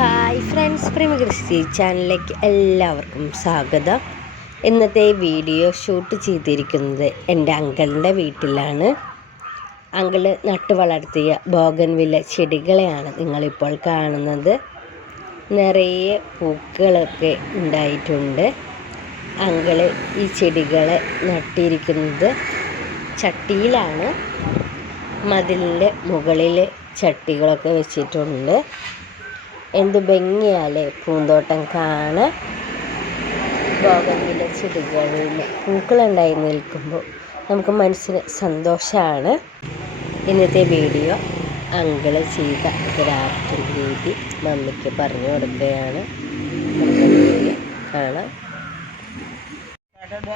Hi friends, പ്രേമകൃഷി ചാനലിലേക്ക് എല്ലാവർക്കും സ്വാഗതം. ഇന്നത്തെ വീഡിയോ ഷൂട്ട് ചെയ്തിരിക്കുന്നത് എൻ്റെ അങ്കിളിൻ്റെ വീട്ടിലാണ്. അങ്കിള് നട്ടു വളർത്തിയ ബോഗൺവില്ല ചെടികളെയാണ് നിങ്ങളിപ്പോൾ കാണുന്നത്. നിറയെ പൂക്കളൊക്കെ ഉണ്ടായിട്ടുണ്ട്. അങ്കിള് ഈ ചെടികളെ നട്ടിരിക്കുന്നത് ചട്ടിയിലാണ്. മതിലിൻ്റെ മുകളിൽ ചട്ടികളൊക്കെ വെച്ചിട്ടുണ്ട്. എന്ത് ഭംഗിയാലേ പൂന്തോട്ടം കാണാൻ. ബോഗൺവില്ല ചെടികളിൽ പൂക്കളുണ്ടായി നിൽക്കുമ്പോൾ നമുക്ക് മനസ്സിന് സന്തോഷമാണ്. ഇന്നത്തെ വീഡിയോ അങ്കിള് ചെയ്ത ഗ്രാഫ്റ്റിംഗ് രീതി മമ്മിക്ക് പറഞ്ഞു കൊടുക്കുകയാണ്. കാണാം.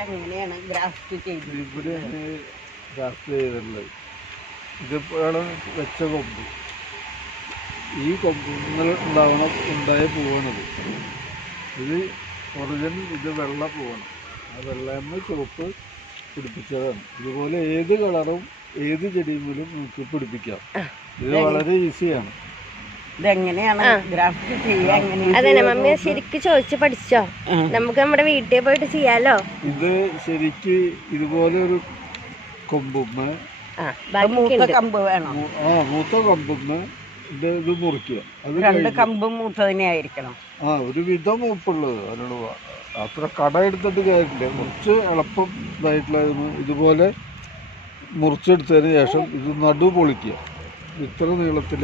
എങ്ങനെയാണ് ഗ്രാഫ്റ്റ് ചെയ്തത്? ഇതിപ്പോഴാണ് വെച്ച കൊമ്പ്. ഈ കൊമ്പിൽ ഉണ്ടായ പൂവാണിത്. ഇത് ഒറിജിനൽ. ഇത് വെള്ള പൂവാണ്. ആ വെള്ളയെന്ന് ചുവപ്പ് പിടിപ്പിച്ചതാണ്. ഇതുപോലെ ഏത് കളറും ഏത് ചെടിയിലും നമുക്ക് പിടിപ്പിക്കാം. ഇത് വളരെ ഈസിയാണ്. ഇതെങ്ങനെയാണ് ഗ്രാഫ്റ്റ് ചെയ്യാ? അതെ, മമ്മി ശരിക്കും ചോദിച്ചു പഠിച്ചോ? നമുക്ക് നമ്മുടെ വീട്ടിൽ പോയിട്ട് ചെയ്യാലോ. ഇത് ശരിക്ക് ഇതുപോലെ ഒരു കൊമ്പുമ്മ, മൂത്ത കമ്പ് വേണം. മൂത്ത കൊമ്പുമ്മ ഇത് മുറിക്കുക. അത് രണ്ട് കമ്പ് മൂത്തതിനെ ആയിരിക്കണം. ഒരു വിധം മൂപ്പുള്ളത്. അതിനോട് അത്ര കട എടുത്തിട്ട് കാര്യമില്ല. കുറച്ച് എളുപ്പം ഇതായിട്ടുള്ള ഇതുപോലെ മുറിച്ചെടുത്തതിന് ശേഷം ഇത് നടു പൊളിക്കുക. ഇത്ര നീളത്തിൽ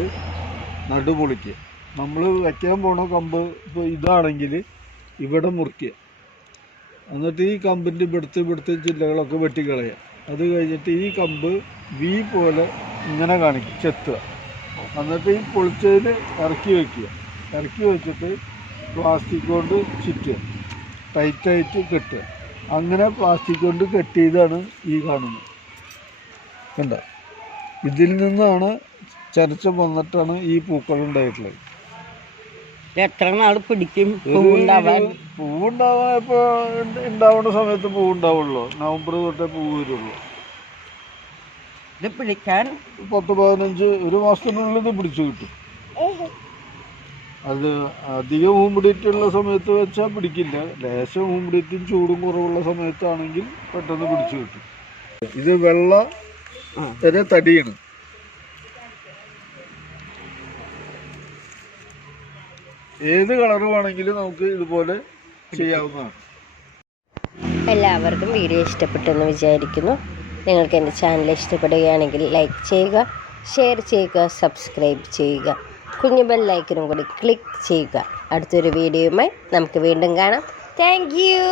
നടു പൊളിക്കുക. നമ്മൾ വയ്ക്കാൻ പോണ കമ്പ് ഇപ്പോൾ ഇതാണെങ്കിൽ ഇവിടെ മുറിക്കുക. എന്നിട്ട് ഈ കമ്പിൻ്റെ ഇവിടുത്തെ ചില്ലകളൊക്കെ വെട്ടിക്കളയുക. അത് കഴിഞ്ഞിട്ട് ഈ കമ്പ് വി പോലെ ഇങ്ങനെ കാണിക്കും, ചെത്തുക. എന്നിട്ട് ഈ പൊളിച്ചതിൽ ഇറക്കി വയ്ക്കുക. ഇറക്കി വെച്ചിട്ട് പ്ലാസ്റ്റിക് കൊണ്ട് ചുറ്റുക, ടൈറ്റായിട്ട് കെട്ടുക. അങ്ങനെ പ്ലാസ്റ്റിക് കൊണ്ട് കെട്ടിയതാണ് ഈ കാണുന്നത്. കണ്ട, ഇതിൽ നിന്നാണ് ചരച്ചം വന്നിട്ടാണ് ഈ പൂക്കൾ ഉണ്ടായിട്ടുള്ളത്. എത്ര നാൾ പിടിക്കും പൂവുണ്ടാവാൻ? ഇപ്പോൾ ഉണ്ടാവുന്ന സമയത്ത് പൂവുണ്ടാവുള്ളൂ. നവംബർ തൊട്ടേ പൂവ് വരുള്ളൂ. ഇത് പിടിക്കാൻ 10-15 ഒരു മാസത്തിനുള്ളിൽ ഇത് പിടിച്ചു കിട്ടും. അത് അധികം ഹൂമിഡിറ്റിയുള്ള സമയത്ത് വെച്ചാൽ പിടിക്കില്ല. ലേശം ഹൂമിഡിറ്റിയും ചൂടും കുറവുള്ള സമയത്താണെങ്കിൽ പെട്ടെന്ന് പിടിച്ചു കിട്ടും. ഇത് വെള്ള വരെ തടിയാണ്. ഏത് കളർ വേണമെങ്കിലും നമുക്ക് ഇതുപോലെ ചെയ്യാവുന്നതാണ്. എല്ലാവർക്കും വീഡിയോ ഇഷ്ടപ്പെട്ടെന്ന് വിചാരിക്കുന്നു. നിങ്ങൾക്ക് എൻ്റെ ചാനൽ ഇഷ്ടപ്പെടുകയാണെങ്കിൽ ലൈക്ക് ചെയ്യുക, ഷെയർ ചെയ്യുക, സബ്സ്ക്രൈബ് ചെയ്യുക. കുഞ്ഞു ബെൽ ഐക്കണും കൂടി ക്ലിക്ക് ചെയ്യുക. അടുത്തൊരു വീഡിയോയുമായി നമുക്ക് വീണ്ടും കാണാം. Thank you.